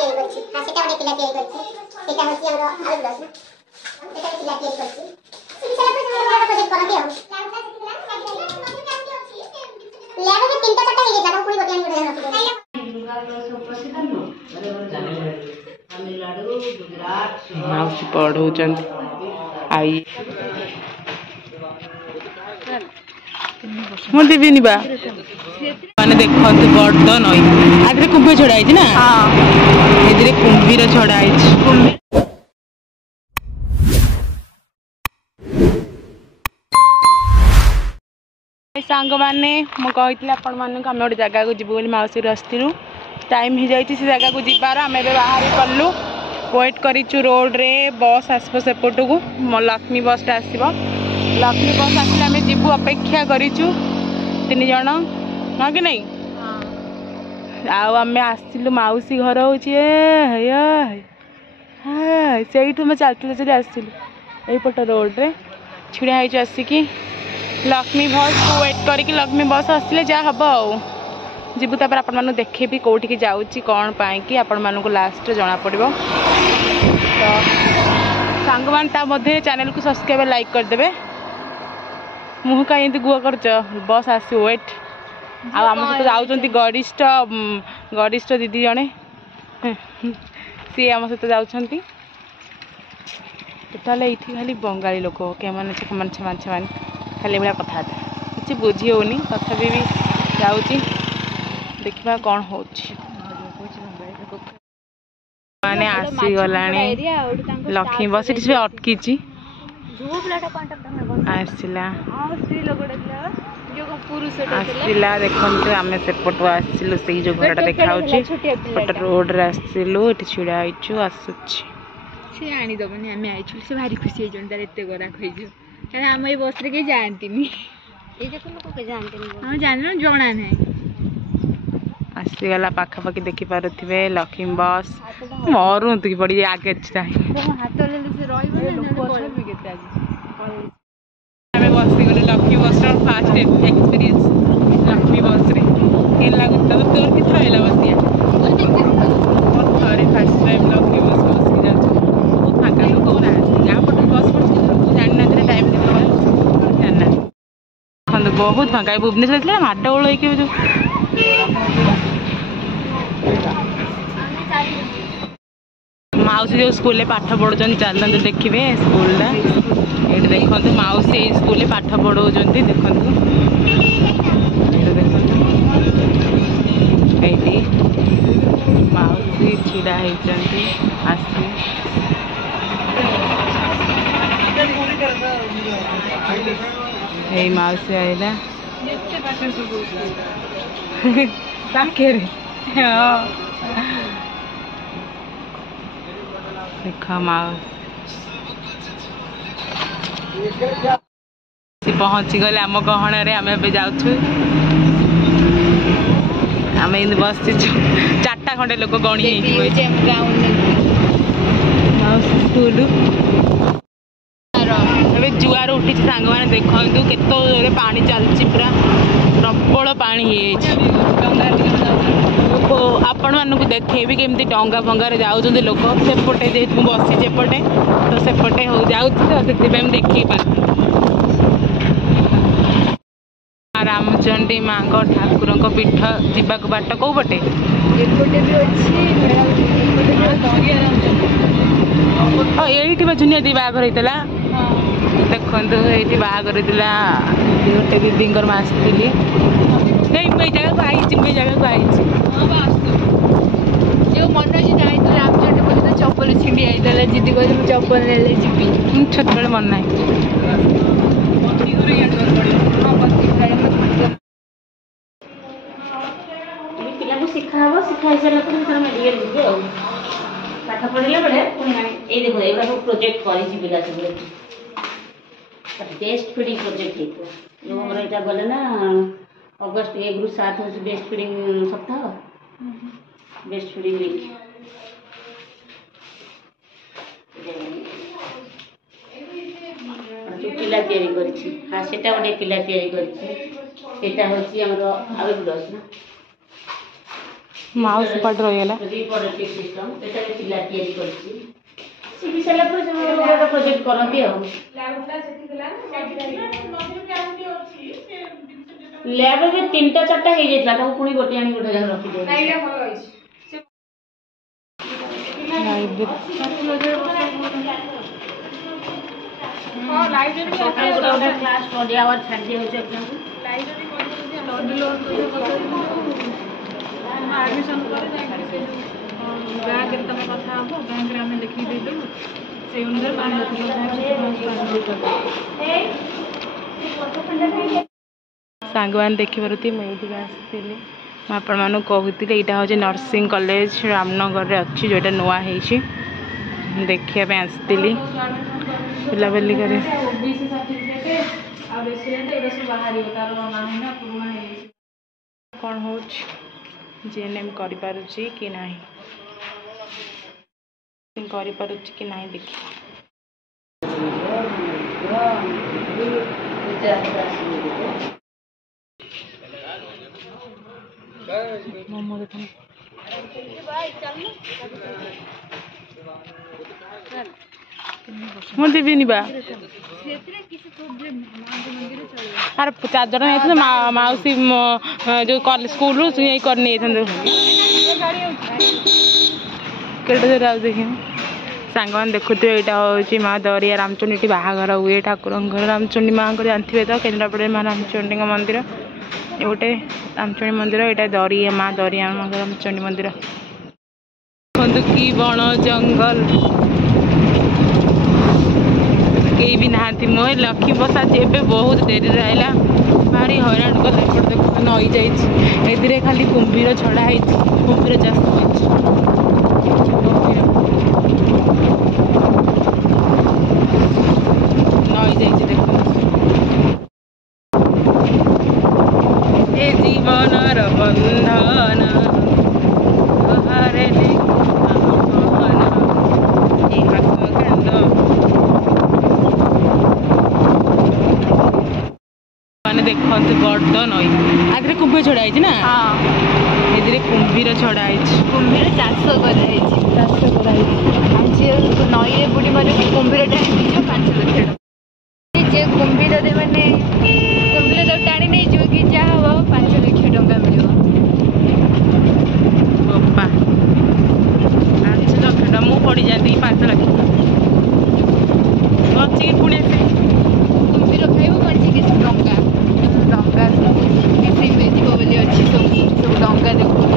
ତିଆରି କରିଛି। ହଁ ସେଟା ଗୋଟେ ପିଲା ତିଆରି କରିଛି। ସେଟା ହେଉଛି ଆମର ଆଳୁ ବ୍ରସ୍ ନା ସେଟା ପିଲା ତିଆରି କରିଛି। ଶିଖିସାରିଲା ପରେ ସେମାନେ ଗୋଟେ ପ୍ରୋଜେକ୍ଟ କରନ୍ତି ଆଉ। ଲ୍ୟାବରେ 3ଟା 4ଟା ହେଇଯାଇଥିଲା ତାକୁ ପୁଣି ଗୋଟେ ଆଣି ଗୋଟେ ରଖିଦେଲି। ମାଉସୀ ପଢଉଛନ୍ତି ଆଇ ମୁଁ ଦେବିନି ବା ମାନେ ଦେଖନ୍ତୁ ବଡ ନଈ ଆଧିରେ କୁମ୍ଭୀର ଛଡା ହେଇଛି ନା ଏଥିରେ କୁମ୍ଭୀର ଛଡା ହେଇଛି। ସାଙ୍ଗମାନେ ମୁଁ କହିଥିଲି ଆପଣମାନଙ୍କୁ ଆମେ ଗୋଟେ ଜାଗାକୁ ଯିବୁ ବୋଲି ମାଉସୀରୁ ଆସିଥିଲୁ। ଟାଇମ୍ ହେଇଯାଇଛି ସେ ଜାଗାକୁ ଯିବାର। ଆମେ ଏବେ ବାହାରି ପଡ଼ିଲୁ। ୱେଟ୍ କରିଛୁ ରୋଡ଼ରେ ବସ୍ ଆସିବ ସେପଟକୁ ଲକ୍ଷ୍ମୀ ବସ୍ଟା ଆସିବ। ଲକ୍ଷ୍ମୀ ବସ୍ ଆସିଲେ ଆମେ ଯିବୁ ଅପେକ୍ଷା କରିଛୁ 3 ଜଣ ହଁ କି ନାଇଁ। ଆଉ ଆମେ ଆସିଲୁ ମାଉସୀ ଘର ହେଉଛି ସେଇଠୁ ଆମେ ଚାଲି ଆସିଲୁ ଏଇପଟ ରୋଡ଼ରେ ଛିଡ଼ା ହେଇଛୁ ଆସିକି ଲକ୍ଷ୍ମୀ ବସ୍କୁ ୱେଟ୍ କରିକି ଲକ୍ଷ୍ମୀ ବସ୍ ଆସିଲେ ଯାହା ହେବ ଆଉ ଯିବୁ। ତାପରେ ଆପଣମାନଙ୍କୁ ଦେଖେଇବି କେଉଁଠିକି ଯାଉଛି କ'ଣ ପାଇଁକି ଆପଣମାନଙ୍କୁ ଲାଷ୍ଟରେ ଜଣାପଡ଼ିବ। ତ ସାଙ୍ଗମାନେ ତା ମଧ୍ୟରେ ଚ୍ୟାନେଲକୁ ସବସ୍କ୍ରାଇବ୍ ଲାଇକ୍ କରିଦେବେ। ମୁହଁ କାହିଁ ଏମିତି ଗୁହ କରୁଛ ବସ୍ ଆସିବ ୱେଟ୍। ଆଉ ଆମ ସହିତ ଯାଉଛନ୍ତି ଗରିଷ୍ଠ ଦିଦି ଜଣେ ସିଏ ଆମ ସହିତ ଯାଉଛନ୍ତି। ତାହେଲେ ଏଇଠି ଖାଲି ବଙ୍ଗାଳୀ ଲୋକ କେମାନେ ଖାଲି ଏଭଳିଆ କଥାବାର୍ତ୍ତା କିଛି ବୁଝି ହେଉନି ତଥାପି ବି ଯାଉଛି ଦେଖିବା କ'ଣ ହେଉଛି। ମାନେ ଆସିଗଲାଣି ଲକ୍ଷ୍ମୀ ବସ୍ ସେଠି ସେ ଅଟକିଛି ଆସିଲା ଦେଖନ୍ତୁ ଆମେ ସେପଟୁ ଆସିଲୁ ସେଇ ଯେଉଁ ଘରଟା ଦେଖାହେଉଛି ସେପଟ ରୋଡ଼ରେ ଆସିଲୁ ଏଠି ଛିଡ଼ା ହେଇଛୁ ଆସୁଛି। ସେ ଆଣିଦେବନି ଆମେ ଆଇଛୁ ସେ ଭାରି ଖୁସି ହେଇଛନ୍ତି ତାର ଏତେ ଗରାଖ ହେଇଯିବ କାରଣ ଆମ ଏଇ ବସ୍ରେ କେହି ଯାଆନ୍ତିନି। ଏଇ ଦେଖ ଲୋକ କେହି ଯାଆନ୍ତିନି ଆମେ ଜାଣିନୁ ଜଣା ନାହିଁ। ଆସିଗଲା ପାଖାପାଖି ଦେଖିପାରୁଥିବେ ଲକ୍ଷ୍ମୀ ବସ୍ ମରୁନ୍ତୁ କି ପଡ଼ି ଆଗେ ହାତ ସେ ରହିବ ଆମେ ବସିଗଲେ ଲକ୍ଷ୍ମୀ ବସ୍ର ଫାଷ୍ଟ ଏକ୍ସପିରିଏନ୍ସ ଲକ୍ଷ୍ମୀ ବସ୍ରେ କେମିତି ଲାଗୁଛି ତୋର କେତେ ରହିଲା ବସିଆ ଥରେ ଫାଷ୍ଟ ଟାଇମ୍ ଲକ୍ଷ୍ମୀ ବସ୍ ବସିକି ଯାଉଛି। ବହୁତ ଫାଙ୍କା ଲୋକ ନାହାନ୍ତି ଗାଁ ପଟକୁ ବସ୍ ପଡ଼ିଛି ଜାଣିନାହାନ୍ତି ଟାଇମ୍ କେତେ ଜାଣିନାହାନ୍ତି ଦେଖନ୍ତୁ ବହୁତ ଫାଙ୍କା। ଏ ଭୁବନେଶ୍ୱର ଥିଲା ମାଡ଼ଗୋଳ ହେଇକି ଯେଉଁ ମାଉସୀ ଯେଉଁ ସ୍କୁଲରେ ପାଠ ପଢ଼ୁଛନ୍ତି ଚାଲନ୍ତୁ ଦେଖିବେ ସ୍କୁଲଟା ଏଇଠି ଦେଖନ୍ତୁ ମାଉସୀ ଏଇ ସ୍କୁଲରେ ପାଠ ପଢ଼ଉଛନ୍ତି ଦେଖନ୍ତୁ ଏଇଠି ମାଉସୀ ଛିଡ଼ା ହେଇଛନ୍ତି ଆସି ଏଇ ମାଉସୀ ଆଇଲା ପାଖରେ ଦେଖ ମାଉସୀ ପହଞ୍ଚିଗଲେ ଆମ ଗହଣରେ। ଆମେ ଏବେ ଯାଉଛୁ ଆମେ ଏମିତି ବସିଛୁ 4ଟା ଖଣ୍ଡେ ଲୋକ ଗଣି ହେଇଯିବ ମାଉସୀ ସ୍କୁଲ। ଏବେ ଜୁଆର ଉଠିଛି ସାଙ୍ଗମାନେ ଦେଖନ୍ତୁ କେତେ ଜୋରରେ ପାଣି ଚାଲିଛି ପୁରା ପ୍ରବଳ ପାଣି ହେଇଯାଇଛି। ଆପଣମାନଙ୍କୁ ଦେଖେଇବି କେମିତି ଡଙ୍ଗା ଫଙ୍ଗାରେ ଯାଉଛନ୍ତି ଲୋକ ସେପଟେ ଯେହେତୁ ମୁଁ ବସିଛି ଏପଟେ ତ ସେପଟେ ଯାଉଛି ତ ସେଥିପାଇଁ ମୁଁ ଦେଖେଇ ପାରୁଛି। ରାମଚଣ୍ଡୀ ମାଙ୍କ ଠାକୁରଙ୍କ ପୀଠ ଯିବାକୁ ବାଟ କୋଉ ପଟେ ଏପଟେ ବି ଅଛି ଏଇଠି ବା ଜୁନିଆ ଦି ବାହାଘର ହେଇଥିଲା ଦେଖନ୍ତୁ ଏଇଠି ବାହାଘର ହେଇଥିଲା ଗୋଟେ ଦିଦିଙ୍କର ମୁଁ ଆସିଥିଲି ମୁଁ ଏଇ ଜାଗାକୁ ଆଇଛି ଯେଉଁ ମନେ ଅଛି ଯାଇଥିଲେ ରାମଚଣ୍ଡୀ ପର୍ଯ୍ୟନ୍ତ ଚପଲ ଛିଣ୍ଡି ଯାଇଥିଲା ଜିଦି କହିଲେ ମୁଁ ଚପଲ ନେଲେ ଯିବି ଛୋଟବେଳେ ମନେ ନାହିଁ। ପିଲାଙ୍କୁ ଶିଖା ହେବ ଶିଖା ହେଇସାରିଲା ପରେ ତାର ମେଡ଼ିକାଲ ଯିବେ ଆଉ ପାଠ ପଢ଼ିଲା ବେଳେ ପୁଣି ଏଇ ଦେଖ ଏଗୁଡ଼ା ସବୁ ପ୍ରୋଜେକ୍ଟ କରିଛି ପିଲା ସବୁ ବେଷ୍ଟ ଫିଡ଼ିଂ ପ୍ରୋଜେକ୍ଟ ହେଇଥିବ ଯେଉଁ ଆମର ଏଇଟା ଗଲେ ନା ଅଗଷ୍ଟ 1 ରୁ 7 ହେଉଛି ବେଷ୍ଟ ଫିଡ଼ିଂ ସପ୍ତାହ ବେଷ୍ଟ ଫିଡ଼ିଂ ୱିକ୍ ପିଲା ତିଆରି କରିଛି ହଁ ସେଟା ଗୋଟେ ପିଲା ତିଆରି କରିଛି। ସେଇଟା ହେଉଛି ଆମର ଆଳୁ ବ୍ରସ୍ ନା ମାଉସ ପାଟ ରହିଗଲା। ରିପ୍ରଡକ୍ଟିଭ ସିଷ୍ଟମ ଏଟା ପିଲା ତିଆରି କରିଛି। ଶିଖି ସାରିଲା ପରେ ସେମାନେ ଗୋଟେ ପ୍ରୋଜେକ୍ଟ କରନ୍ତି ଆଉ। ଲ୍ୟାବ ଏବେ 3ଟା 4ଟା ହେଇଯାଇଥିଲା ତାକୁ ପୁଣି ଗୋଟି ଆଣି ଗୋଟେ ଜାଗାରେ ରଖିଦେଇଛି। ସକାଳେ ଗୋଟେ କ୍ଲାସ୍ ଷ୍ଟଡି ଆୱାର ଛାଡ଼ି ଦିଆହେଉଛି ଏକ୍ସାମ୍କୁ। ଆଡମିସନ ପରେ ଯାଇକି ବ୍ୟାଙ୍କରେ ତମେ କଥା ହବ, ବ୍ୟାଙ୍କରେ ଆମେ ଲେଖିକି ଦେଇଦେବୁ, ସେଇ ଅନୁସାରେ ସାଙ୍ଗମାନେ ଦେଖିପାରୁଥିବେ ମୁଁ ଏଇଠିକି ଆସିଥିଲି। ମୁଁ ଆପଣମାନଙ୍କୁ କହୁଥିଲି ଏଇଟା ହେଉଛି ନର୍ସିଂ କଲେଜ ରାମନଗରରେ ଅଛି, ଯେଉଁଟା ନୂଆ ହେଇଛି। ଦେଖିବା ପାଇଁ ଆସିଥିଲି ବୁଲାବୁଲି କରି। କ'ଣ ହେଉଛି ଜିଏନ୍ଏମ୍ କରିପାରୁଛି କି ନାହିଁ, କରିପାରୁଛି କି ନାହିଁ ଦେଖିବା। ମୋମୋ ଦେଖ ମୁଁ ଦେବିନି ବା ଆରେ 4 ଜଣ ଯାଇଥାନ୍ତେ ମାଉସୀ ଯେଉଁ ସ୍କୁଲରୁ ଇଏ କରି ନେଇଯାଇଥାନ୍ତେ। କେତେ ଦୂର ଆଉ ଦେଖିନି। ସାଙ୍ଗମାନେ ଦେଖୁଥିବେ ଏଇଟା ହେଉଛି ମା ଦରିଆ ରାମଚଣ୍ଡୀ। ଏଠି ବାହାଘର ହୁଏ ଠାକୁରଙ୍କର। ରାମଚଣ୍ଡୀ ମାଆଙ୍କର ଜାଣିଥିବେ ତ, କେନ୍ଦ୍ରାପଡ଼ାରେ ମା ରାମଚଣ୍ଡୀଙ୍କ ମନ୍ଦିର। ଏ ଗୋଟେ ରାମଚଣ୍ଡୀ ମନ୍ଦିର, ଏଇଟା ଦରିଆ ମା ଦରିଆ ମାଆଙ୍କର ରାମଚଣ୍ଡୀ ମନ୍ଦିର। ଦେଖନ୍ତୁ କି ବଣ ଜଙ୍ଗଲ, କେହି ବି ନାହାନ୍ତି। ମୁଁ ଲକ୍ଷ୍ମୀ ବସ୍ ଆଜି ଏବେ ବହୁତ ଡେରିରେ ଆଇଲା, ଭାରି ହଇରାଣ କଲେ। ଏପଟେ ଦେଖନ୍ତୁ ନଈ ଯାଇଛି, ଏଥିରେ ଖାଲି କୁମ୍ଭୀର ଛଡ଼ା ହେଇଛି, କୁମ୍ଭୀର ଚାଷ ହେଇଛି। ନଈ ଯାଇଛି ଦେଖନ୍ତୁ। ଏ ଜୀବନର ବନ୍ଧନ ଦେଖନ୍ତୁ ବଡ଼ ନଈ, ଆଧିରେ କୁମ୍ଭୀର ଛଡ଼ା ହେଇଛି ନା। ଏଥିରେ କୁମ୍ଭୀର ଛଡ଼ା ହେଇଛି, କୁମ୍ଭୀର ଚାଷ କରାହେଇଛି। ନଈରେ ବୁଡ଼ି ମାନେ କୁମ୍ଭୀରଟା ହେଇଯିବ 5 ଲକ୍ଷ ଟଙ୍କା। ଯେ କୁମ୍ଭୀରରେ ମାନେ କୁମ୍ଭୀର ତ ଟାଣି ନେଇଯିବ କି ଯାହା ହବ 5 ଲକ୍ଷ ଟଙ୍କା ମିଳିବ। ବାପା 5 ଲକ୍ଷ ଟଙ୍କା, ମୁଁ ପଡ଼ିଯାଆନ୍ତି 5 ଲକ୍ଷ ବଞ୍ଚିକି ପୁଣି ଆସେ। କୁମ୍ଭୀର ଖାଇବ ବଞ୍ଚିକି ଟଙ୍କା ଫିସିଂରେ ଯିବ ବୋଲି ଅଛି। ସବୁ ଡଙ୍ଗା ଦେଖୁଛୁ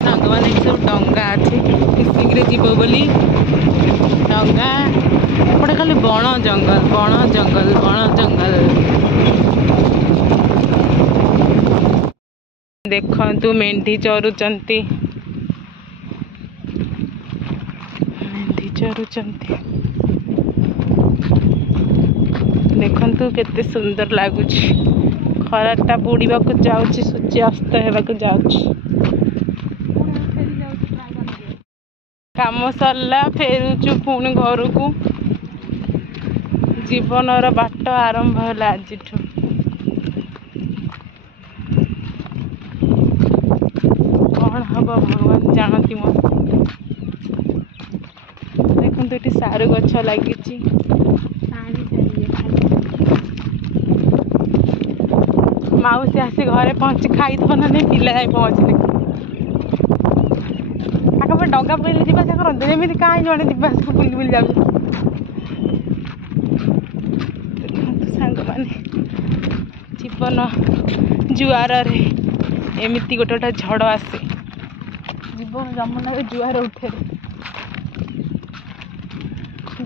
ସାଙ୍ଗମାନେ ସବୁ ଡଙ୍ଗା ଅଛି, ଫିସିଂରେ ଯିବ ବୋଲି ଡଙ୍ଗା। ଏପଟେ ଖାଲି ବଣ ଜଙ୍ଗଲ, ବଣ ଜଙ୍ଗଲ, ବଣ ଜଙ୍ଗଲ। ଦେଖନ୍ତୁ ମେଣ୍ଢି ଚରୁଛନ୍ତି, ମେଣ୍ଢି ଚରୁଛନ୍ତି। ଦେଖନ୍ତୁ କେତେ ସୁନ୍ଦର ଲାଗୁଛି। ଖରାଟା ବୁଡ଼ିବାକୁ ଯାଉଛି, ସୂର୍ଯ୍ୟ ଅସ୍ତ ହେବାକୁ ଯାଉଛି। କାମ ସରିଲା, ଫେରୁଛୁ ପୁଣି ଘରକୁ। ଜୀବନର ବାଟ ଆରମ୍ଭ ହେଲା ଆଜିଠୁ। କ'ଣ ହବ ଭଗବାନ ଜାଣନ୍ତି। ମୋ ଦେଖନ୍ତୁ ଏଠି ସାରୁ ଗଛ ଲାଗିଛି। ମାଉସୀ ଆସି ଘରେ ପହଞ୍ଚି ଖାଇଦେବ ନା ନାହିଁ, ପିଲା ଯାଇ ପହଞ୍ଚିଲେ। ତାଙ୍କ ଡଙ୍ଗା ପକେଇଲେ ଯିବା ଆସିବା କରନ୍ତୁ, ଏମିତି କାହିଁ ଜଣେ ଯିବା ଆସିବା ବୁଲି ବୁଲି ଯାଉଛି। ଦେଖନ୍ତୁ ସାଙ୍ଗମାନେ, ଜୀବନ ଜୁଆରରେ ଏମିତି ଗୋଟେ ଗୋଟେ ଝଡ଼ ଆସେ। ଜୀବନ ଯମୁନାରେ ଜୁଆର ଉଠେ।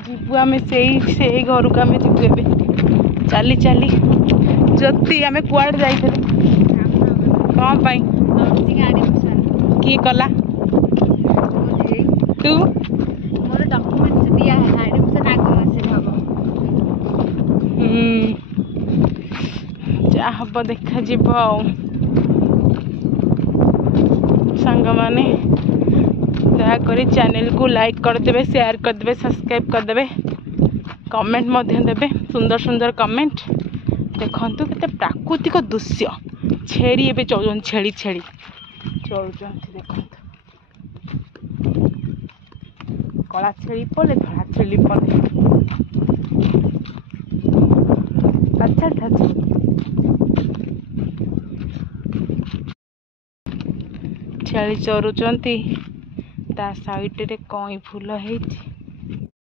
ଯିବୁ ଆମେ ସେଇ ଘରକୁ ଆମେ ଯିବୁ ଏବେ ଚାଲି ଚାଲି। ଯଦି ଆମେ କୁଆଡ଼େ ଯାଇଥିଲେ, କ'ଣ ପାଇଁ, କିଏ କଲା? ତୁ ମୋର ଡକ୍ୟୁମେଣ୍ଟ ଦିଆ ହେଲା, ଆଡମିସନ ଆଗ ମାସରେ ହବ। ଯାହା ହବ ଦେଖାଯିବ ଆଉ। ସାଙ୍ଗମାନେ ଦୟାକରି ଚ୍ୟାନେଲକୁ ଲାଇକ୍ କରିଦେବେ, ସେୟାର କରିଦେବେ, ସବସ୍କ୍ରାଇବ୍ କରିଦେବେ, କମେଣ୍ଟ ମଧ୍ୟ ଦେବେ, ସୁନ୍ଦର ସୁନ୍ଦର କମେଣ୍ଟ। ଦେଖନ୍ତୁ କେତେ ପ୍ରାକୃତିକ ଦୃଶ୍ୟ। ଛେଳି ଏବେ ଚଳୁଛନ୍ତି, ଛେଳି ଚଳୁଛନ୍ତି ଦେଖନ୍ତୁ। କଳା ଛେଳି ପଲେ ଧଳା ଛେଳି ପଲେ। ଆଚ୍ଛା ଆଚ୍ଛା। ଛେଳି ଚରୁଛନ୍ତି, ତା ସାଇଡରେ କଇଁ ଫୁଲ ହେଇଛି।